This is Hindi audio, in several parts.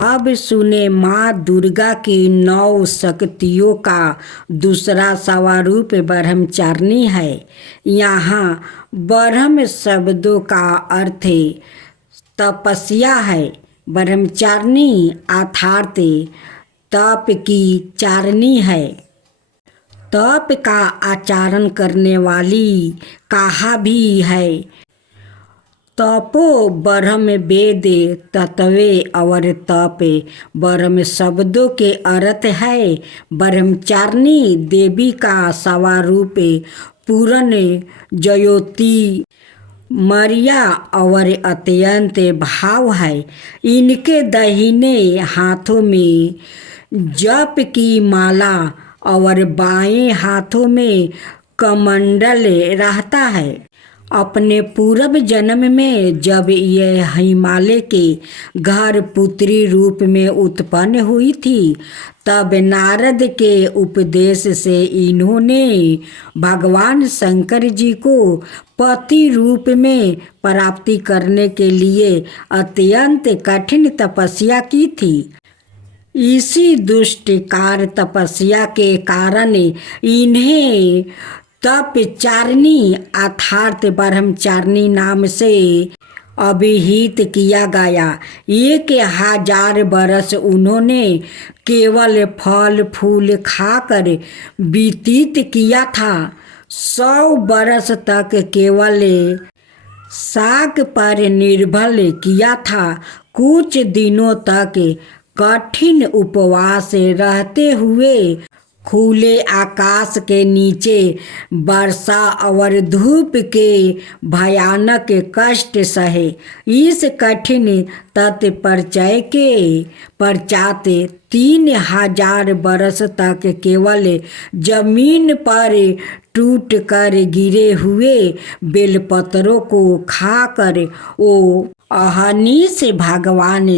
अब सुने माँ दुर्गा की 9 शक्तियों का दूसरा स्वरूप ब्रह्मचारिणी है। यहाँ ब्रह्म शब्दों का अर्थ तपस्या है। ब्रह्मचारिणी अर्थात तप की चारिणी है। तप का आचरण करने वाली कहा भी है। तपो ब्रह्म वेद तत्वे और तप ब्रह्म शब्दों के अर्थ है ब्रह्मचारिणी देवी का स्वरूप पूर्ण ज्योति मरिया और अत्यंत भाव है। इनके दाहिने हाथों में जप की माला और बाएं हाथों में कमंडल रहता है। अपने पूर्व जन्म में जब यह हिमालय के घर पुत्री रूप में उत्पन्न हुई थी तब नारद के उपदेश से इन्होंने भगवान शंकर जी को पति रूप में प्राप्ति करने के लिए अत्यंत कठिन तपस्या की थी। इसी दुष्टकार तपस्या के कारण इन्हें तपचारिणी अर्थात ब्रह्मचारिणी नाम से अभिहित किया गया। 1000 बरस उन्होंने केवल फल फूल खाकर व्यतीत किया था। 100 बरस तक केवल शाक पर निर्भर किया था। कुछ दिनों तक कठिन उपवास रहते हुए खुले आकाश के नीचे वर्षा और धूप के भयानक कष्ट सहे। इस कठिन तपस्या के पश्चात 3000 बरस तक केवल जमीन पर टूट कर गिरे हुए बेलपत्रों को खाकर वो अहर्निश भगवान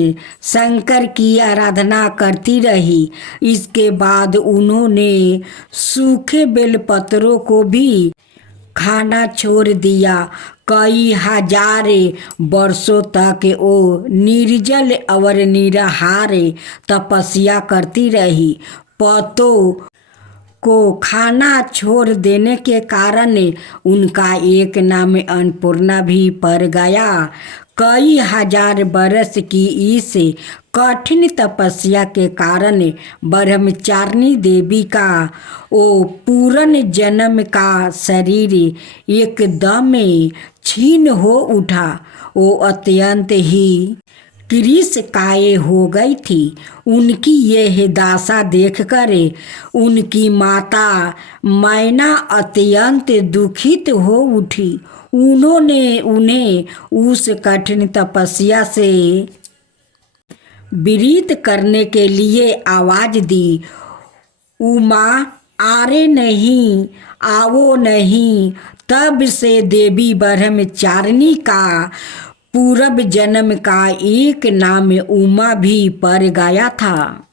शंकर की आराधना करती रही। इसके बाद उन्होंने सूखे बेलपत्रों को भी खाना छोड़ दिया। कई हजार वर्षों तक वो निर्जल और निराहार तपस्या करती रही। पत्तों को खाना छोड़ देने के कारण उनका एक नाम अन्नपूर्णा भी पड़ गया। कई हजार बरस की इस कठिन तपस्या के कारण ब्रह्मचारिणी देवी का वो पूर्ण जन्म का शरीर एकदम क्षीण हो उठा। वो अत्यंत ही कृशकाय हो गई थी। उनकी यह दशा देखकर उनकी माता मैना अत्यंत दुखित हो उठी। उन्होंने उन्हें उस कठिन तपस्या से विरत करने के लिए आवाज दी। उमा आरे नहीं, आवो नहीं। तब से देवी ब्रह्मचारिणी का पूर्व जन्म का एक नाम उमा भी पड़ गया था।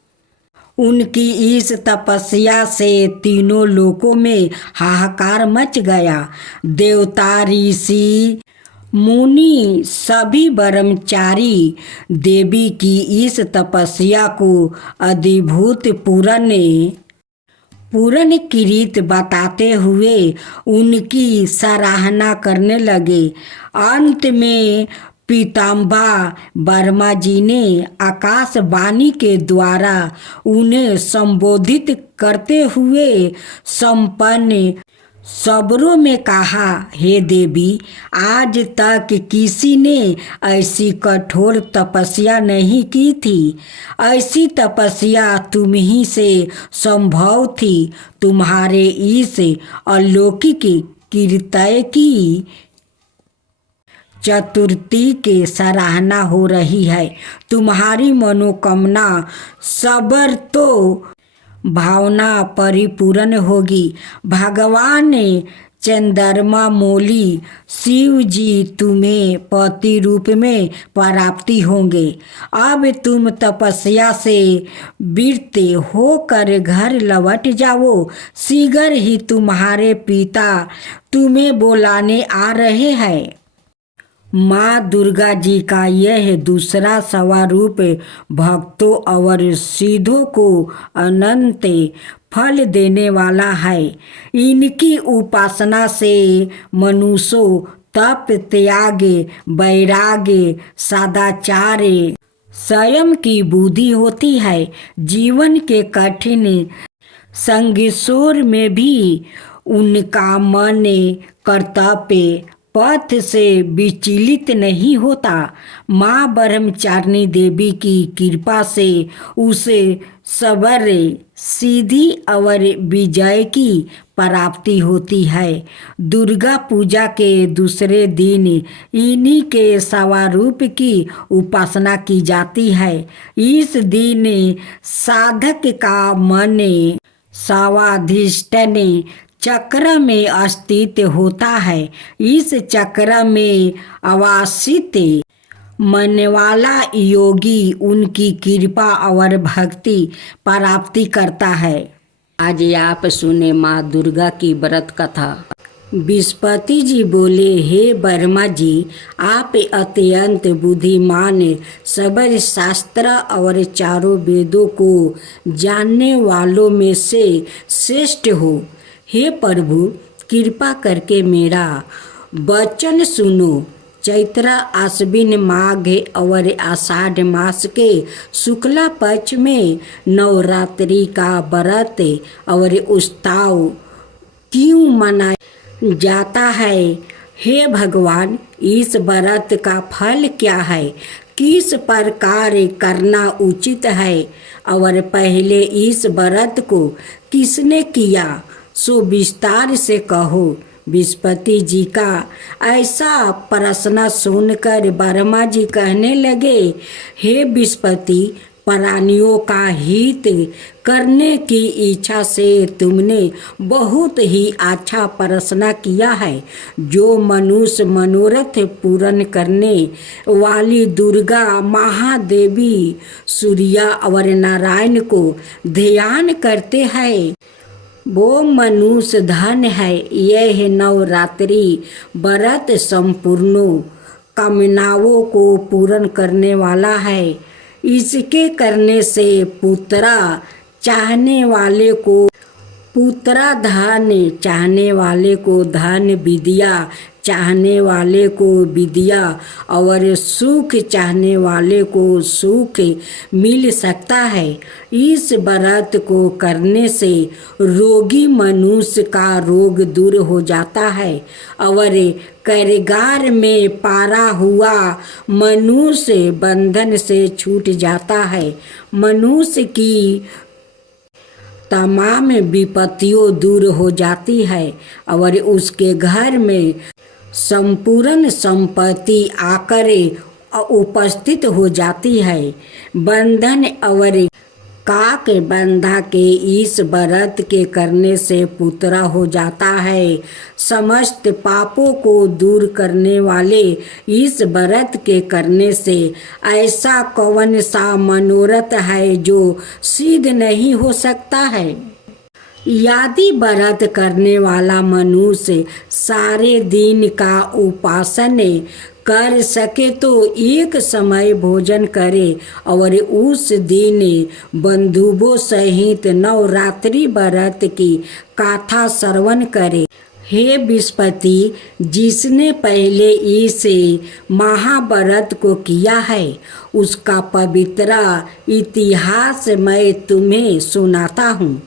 उनकी इस तपस्या से तीनों लोकों में हाहाकार मच गया। देवता ऋषि मुनि सभी ब्रह्मचारी देवी की इस तपस्या को अद्भुत पूर्ण कृत बताते हुए उनकी सराहना करने लगे। अंत में पीताम्बर वर्मा जी ने आकाशवाणी के द्वारा उन्हें संबोधित करते हुए संपन्न शब्दों में कहा, हे देवी, आज तक किसी ने ऐसी कठोर तपस्या नहीं की थी। ऐसी तपस्या तुम ही से संभव थी। तुम्हारे इस अलौकिक कृत्य की चतुर्थी के सराहना हो रही है। तुम्हारी मनोकामना सबर तो भावना परिपूर्ण होगी। भगवान चंद्रमा मौली शिव जी तुम्हें पति रूप में प्राप्ति होंगे। अब तुम तपस्या से विरत होकर घर लौट जाओ। शीघ्र ही तुम्हारे पिता तुम्हें बुलाने आ रहे हैं। माँ दुर्गा जी का यह दूसरा स्वरूप भक्तों और सिद्धों को अनंत फल देने वाला है। इनकी उपासना से मनुष्य तप, त्याग, वैराग्य, सदाचार, संयम की बुद्धि होती है। जीवन के कठिन संघर्षों में भी उनका मन कर्तव्य पथ से विचलित नहीं होता। माँ ब्रह्मचारिणी देवी की कृपा से उसे सबर, सिद्धि और विजय की प्राप्ति होती है। दुर्गा पूजा के दूसरे दिन इन्हीं के स्वरूप की उपासना की जाती है। इस दिन साधक का मन स्वाधिष्ठान चक्र में स्थित होता है। इस चक्र में अवस्थित मन वाला योगी उनकी कृपा और भक्ति प्राप्ति करता है। आज आप सुने माँ दुर्गा की व्रत कथा। विस्पति जी बोले, हे ब्रह्मा जी, आप अत्यंत बुद्धिमान, सबर शास्त्र और चारों वेदों को जानने वालों में से श्रेष्ठ हो। हे प्रभु, कृपा करके मेरा वचन सुनो। चैत्र, आश्विन, माघ और आषाढ़ मास के शुक्ला पक्ष में नवरात्रि का व्रत और उत्सव क्यों मनाया जाता है? हे भगवान, इस व्रत का फल क्या है? किस प्रकार करना उचित है? और पहले इस व्रत को किसने किया, सो विस्तार से कहो। विस्पति जी का ऐसा प्रश्न सुनकर ब्रह्मा जी कहने लगे, हे विस्पति, प्राणियों का हित करने की इच्छा से तुमने बहुत ही अच्छा प्रश्न किया है। जो मनुष्य मनोरथ पूर्ण करने वाली दुर्गा महादेवी, सूर्य और नारायण को ध्यान करते हैं, वो मनुष्य धन है। यह नवरात्रि व्रत संपूर्ण कामनाओं को पूर्ण करने वाला है। इसके करने से पुत्रा चाहने वाले को पुत्रा, धन चाहने वाले को धन, विद्या चाहने वाले को विद्या और सुख चाहने वाले को सुख मिल सकता है। इस व्रत को करने से रोगी मनुष्य का रोग दूर हो जाता है और कारागार में पारा हुआ मनुष्य बंधन से छूट जाता है। मनुष्य की तमाम विपत्तियों दूर हो जाती है और उसके घर में संपूर्ण संपत्ति आकर उपस्थित हो जाती है। बंधन और काक बंधा के इस व्रत के करने से पुत्रा हो जाता है। समस्त पापों को दूर करने वाले इस व्रत के करने से ऐसा कौन सा मनोरथ है जो सिद्ध नहीं हो सकता है? यदि व्रत करने वाला मनुष्य सारे दिन का उपासन कर सके तो एक समय भोजन करे और उस दिन बंधुओं सहित नवरात्रि व्रत की कथा श्रवण करे। हे विस्पति, जिसने पहले इस महाव्रत को किया है उसका पवित्र इतिहास मैं तुम्हें सुनाता हूँ।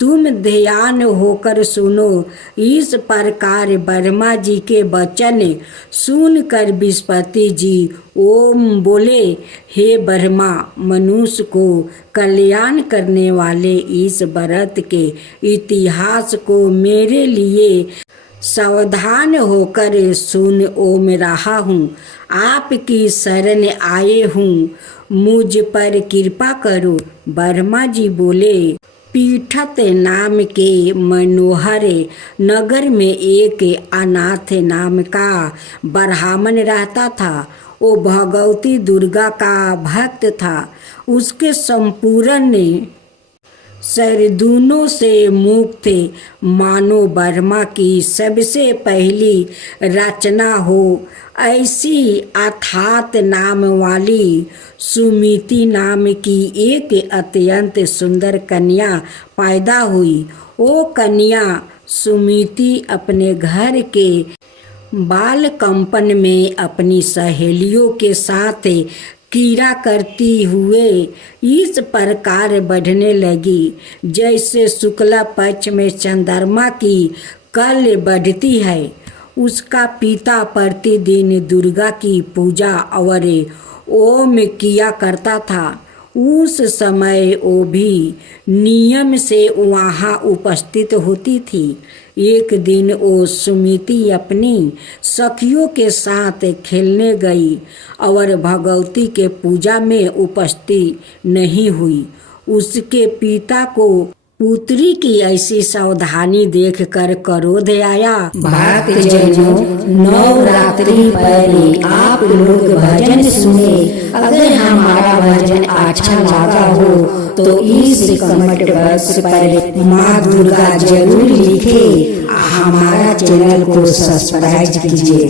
तुम ध्यान होकर सुनो। इस प्रकार ब्रह्मा जी के वचन सुनकर विस्पति जी ओम बोले, हे ब्रह्मा, मनुष्य को कल्याण करने वाले इस व्रत के इतिहास को मेरे लिए सावधान होकर सुन। ओम रहा हूँ, आपकी शरण आए हूँ, मुझ पर कृपा करो। ब्रह्मा जी बोले, पीठत नाम के मनोहर नगर में एक अनाथ नाम का ब्राह्मण रहता था। वो भगवती दुर्गा का भक्त था। उसके संपूर्ण सरदूनों से मुक्त मानो ब्रह्मा की सबसे पहली रचना हो। ऐसी अर्थात नाम वाली सुमिति नाम की एक अत्यंत सुंदर कन्या पैदा हुई। वो कन्या सुमिति अपने घर के बाल कंपन में अपनी सहेलियों के साथ क्रीड़ा करती हुए इस प्रकार बढ़ने लगी जैसे शुक्ला पक्ष में चंद्रमा की कल बढ़ती है। उसका पिता प्रतिदिन दुर्गा की पूजा और ओम किया करता था। उस समय वो भी नियम से वहाँ उपस्थित होती थी। एक दिन वो सुमिति अपनी सखियों के साथ खेलने गई और भगवती के पूजा में उपस्थित नहीं हुई। उसके पिता को पुत्री की ऐसी सावधानी देखकर क्रोध आया। भक्तजनों, नवरात्रि पर आप लोग भजन सुने। अगर हमारा भजन अच्छा लगा हो तो इस कमेंट बॉक्स पर माँ दुर्गा जरूर लिखे। हमारा चैनल को सब्सक्राइब कीजिए।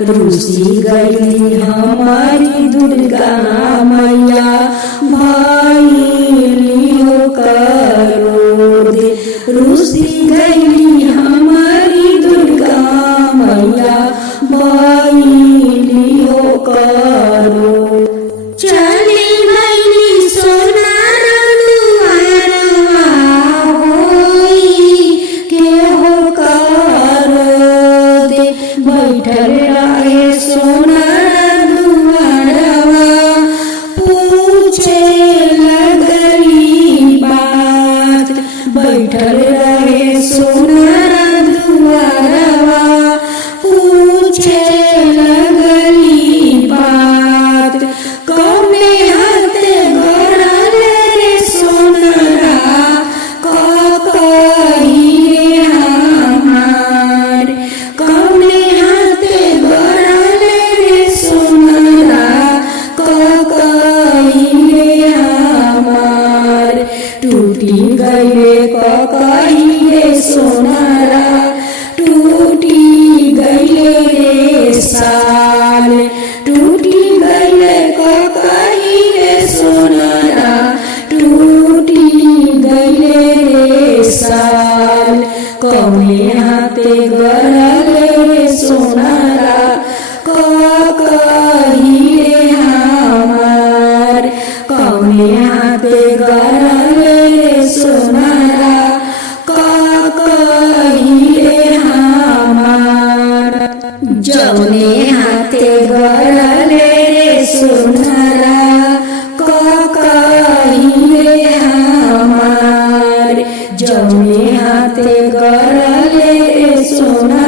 रूसी गई हमारी दुर्गा मैया, भाई हो करोद। रूसी गई हमारी दुर्गा मैया, भाई हो करोद। चली मैनी सोना दुआरवा होई के हो करोद। बैठल रहे सोना दुआरवा, पूछे लगली बात। बैठल रहे सोना दुआरवा, पूछे लगली बात। कौने हाथे गड़ल रे सोनरा, कही रे हमार। कौने हाथे गड़ल रे सोनरा, कही रे हमार। टूटी गईले कही रे सोनरा, टूटी गईले रे साल। टूटी गईले कही रे सोनरा, टूटी गईले रे साल। कौने हाथे गड़ल रे सोनरा, कही रे हमार। कौने हाथे गड़ल रे सोनरा, कही रे हमार। जौने हाथे गड़ल रे सोनरा, कही रे हमार। जौने हाथे गड़ल रे सोनरा,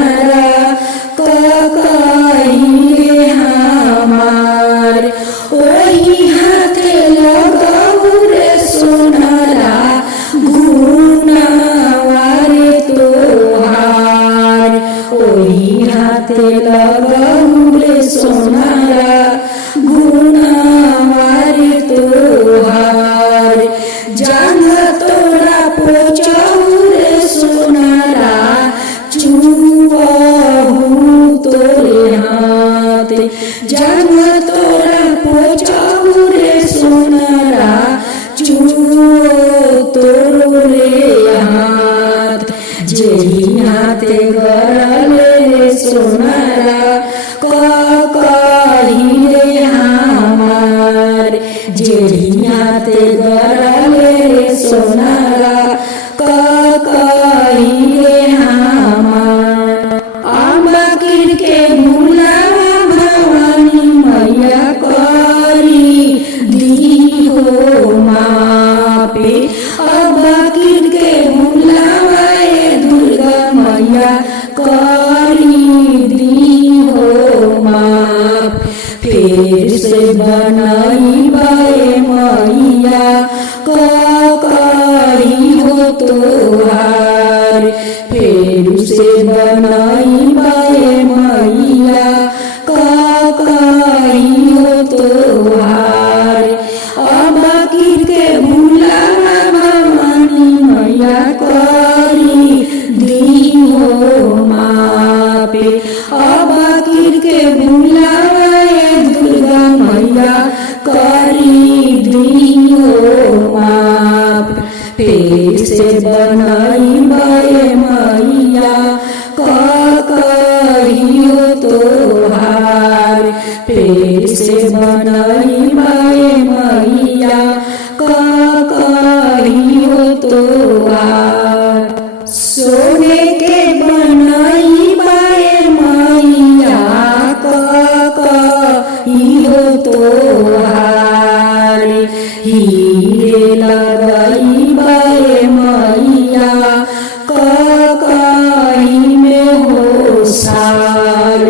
जेड़िया ते गरले सोनारा कई रे हमार अबकिर के भूलावा भवानी मैया करी दी हो मापे अबकिर के भूलावा दुर्गा मैया करी दी हो माप फिर से बनाई बाए मैया करी हो तोहार फिर से बनाई बाए मैया करी हो तोहार अबकिर के भूलावा भवानी मैया करी दी हो मापे अबकिर के भूलावा दुर्गा मैया करी दी हो माप फिर से बनाई बाए मैया करी हो तोहार फिर से बनाई बाए मैया करी हो तोहार सोने के बनाई बाए मैया करी हो तोहार हीरे लगाई बाए मैया करी में हो साल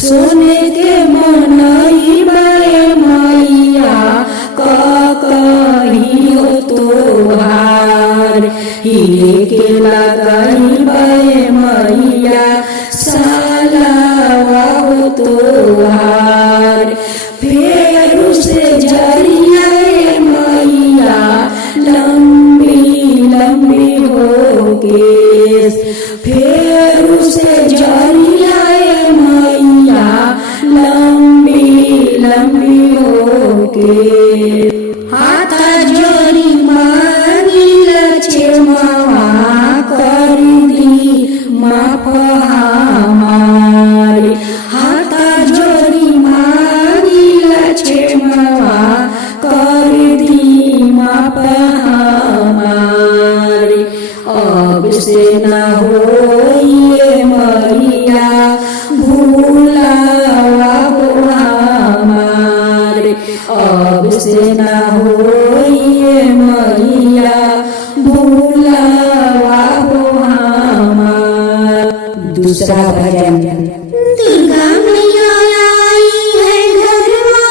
सोने के बनाई बाए मैया करी हो तोहार हीरे के लगाई बाए मैया सालावा हो तोहार फिर से जरिया मैया लंबी लंबी हो केस फिर से जरिया मैया लंबी लंबी हो के हाथ जोड़ी मांगिल क्षमा कर दी माफ हमारे हाथ जोड़ी मांगिल क्षमा कर दी माफ हमारे अब से न होइए मैया भूलावा हो हमारे अब से न होइए मैया भूलावा हो हमार दूसरा भजन दुर्गा मैया आई है घरवा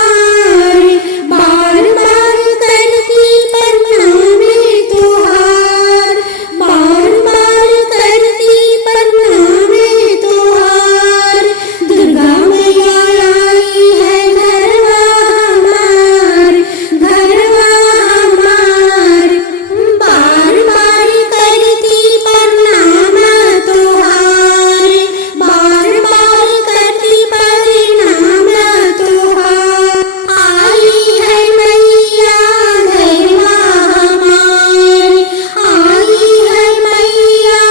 हमारे बार बार करती प्रणाम तुहार बार बार करती प्रणाम तुहार दुर्गा मैया आई है घरवा हमार बार बार करती प्रणाम तुहार बार बार करती प्रणाम तुहार आई है मैया घरवा हमार आई है मैया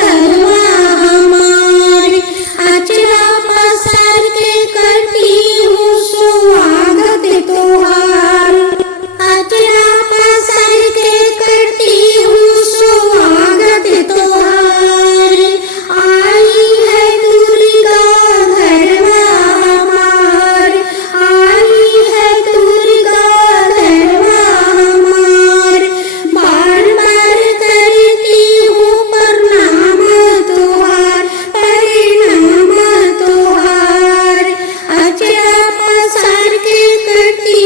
घरवा हमार अचरा पसार के करती हूँ स्वागत तुहार अचरा पसार के करती हूँ स्वागत तुहार आई है दुर्गा घरवा हमार आई है दुर्गा घरवा हमार बार बार करती हूँ प्रणाम तुहार प्रणाम तुहार अचरा पसार के करती